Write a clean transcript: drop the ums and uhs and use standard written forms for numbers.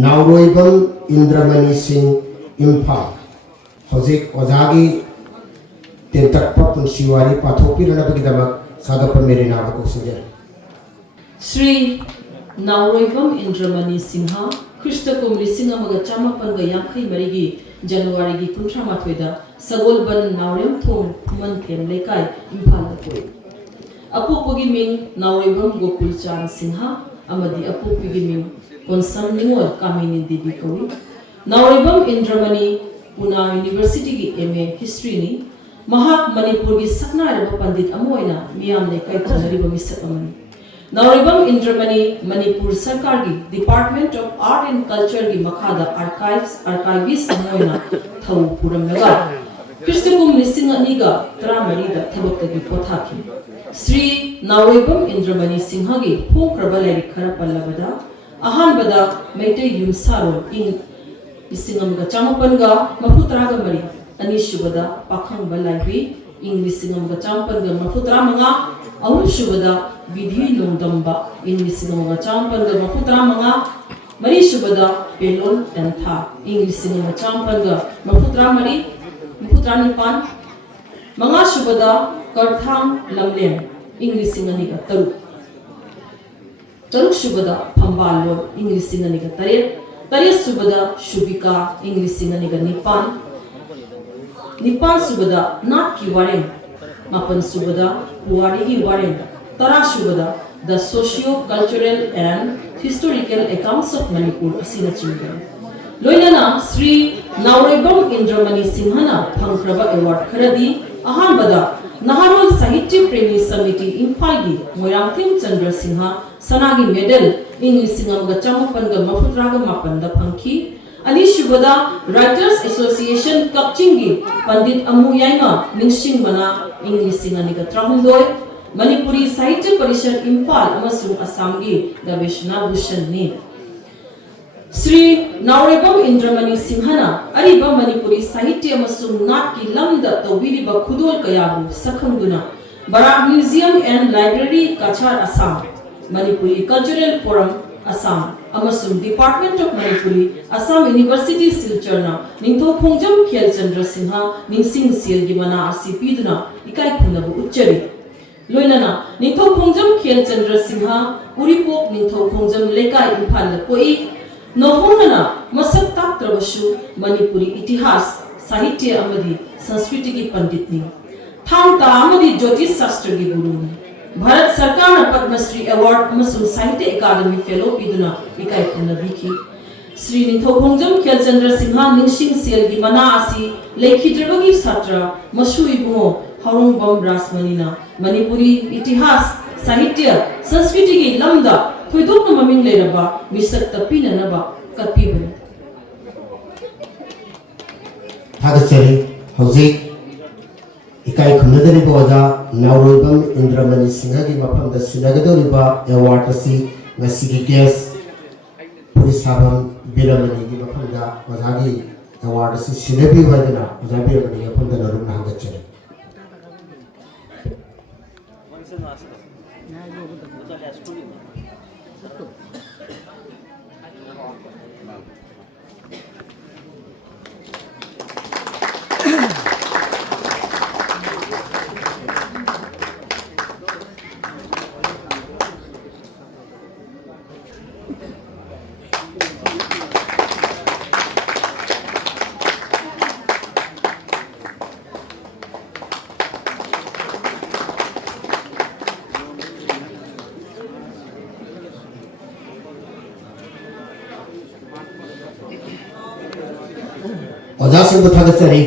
नाउरोइबम इंद्रमणि सिंह इम्फाल हजिक ओजागी तेंतक पुंसीवारी पाथोपीरनबगिदमक सागप मेरे नाम को सुझाव श्री नाउरोइबम इंद्रमणि सिंह ख्रिस्टकुम लिसिंग अमगा चामापनगा यांखै मरिगी जनवरी की कुंट्रा माथोइदा सगोलबन नाउरेम थोम फुमन थेम लेकाय इम्फाल पोई अपोपोगी मिंग नाउरोइबम गोकुल चांद सिंह अमदी अपोपोगी मिंग कोनसम निंगोल कामिनी देवी कोई नाउरोइबम इंद्रमणि पुना यूनिवर्सिटी की एमए हिस्ट्री नि महाक मणिपुर की सकनारब पंडित अमोइना मियाम ने कई थनरिब मिसक अमनी नाउरोइबम इंद्रमणि मणिपुर सरकार की department of art and culture की मखादा आर्काइविस्ट अमोइना थौ पुरमलगा क्रिस्टकुम लिसिंग अनिगा तरामरीदा थबक्तगी पोथाखी श्री नाउरोइबम इंद्रमणि सिंह की फोंक्रब लाइरिक खरा पल्लबदा अहानबदा मैते युमसारोल इंग लिसिंग अमगा चामपनगा मफुतरागा मरी अनिशुबदा पाखंग लाइबी इंग लिसिंग अमगा चामपनगा मफुतरा मंगा अहुशुबदा विधि लोंदंबा इंग लिसिंग अमगा चामपनगा मफुतरा मंगा मरीशुबदा पेलोल तंथा इंग लिसिंग अमगा चामपनगा मफुतरा मरी मफुतरा निपान मंगा शुबदा करथांग लमलेम इंग लिसिंग अनिगा तरुक शुबदा फंबालो इंग लिसिंग अनिगा तरेत सुबदा शुबिका इंग लिसिंग अनिगा निपान सुबदा नाट की वारें मापन सुबदा पुवारी की वारें तरा सुबदा the socio cultural and historical accounts of Manipur असिना चिंगन लोइनना श्री नाउरोइबम इंद्रमणि सिंहना फंख्रबा अवार्ड खरदी अहानबदा नहारोल साहित्य प्रेमी समिति इम्फाल की मोरांगथिम चंद्र सिंह सनागी मेडल इंग लिसिंग अमगा चामपनगा मफुतरागा मापनदा फंखी अनिशुबदा राइटर्स एसोसिएशन कपचिंग की पंडित अमु याइमा निंगशिंग मना इंग लिसिंग अनिगा त्रहुंदोय मणिपुरी साहित्य परिषद इम्फाल अमसुंग असम की गवेषणा भूषण ने श्री नाउरोइबम इंद्रमणि सिंहना अरिबा मणिपुरी साहित्य अमसुंग नाट की लमद तौबिरिबा खुदोल कयाबु सखंगदुना Barak museum and library Cachar Assam Manipuri cultural forum Assam अमसुंग department of Manipuri Assam university सिलचरना निंथो खोंजम खेलचंद्र सिंह निंसिंग सेल की मना आसी पीदुना इकाई खुनबु उच्चरी लोइनना निंथो खोंजम खेलचंद्र सिंह उरिपोक निंथो खोंजम लेकाई इम्फाल पोई नहोंगना मसक तात्रबशु मणिपुरी इतिहास साहित्य अमदी संस्कृति की पंडितनी थांगता अमदी ज्योतिष शास्त्र की गुरुनी भारत सरकार ने पद्मश्री अवार्ड अमसुंग साहित्य अकादमी फेलो पीदुना इकाई पुनबिखी श्री निंथो खोंजम खेलचंद्र सिंह निंगशिंग सेल की मना आसी लेखिद्रबगी छात्र मसु इबुंगो हरुंगबम रासमणिना मणिपुरी इतिहास साहित्य संस्कृति की लमदा थोइदोक ममिंग लेरबा मिसक तपिननबा कपिबन थागसरी हौजिक इकाई खुनदरिबा ओजा नाउरोइबम इंद्रमणि सिंह की मफमदा सिनगदोरिबा अवार्ड असी ngasiगी गेस्ट पुलिसाबम बिरमणि की मफमदा ओजागी अवार्ड असी सिनबि वदना ओजा बिरमणि मफमदा नरुम नागचरे ओजा सिंह थागसरी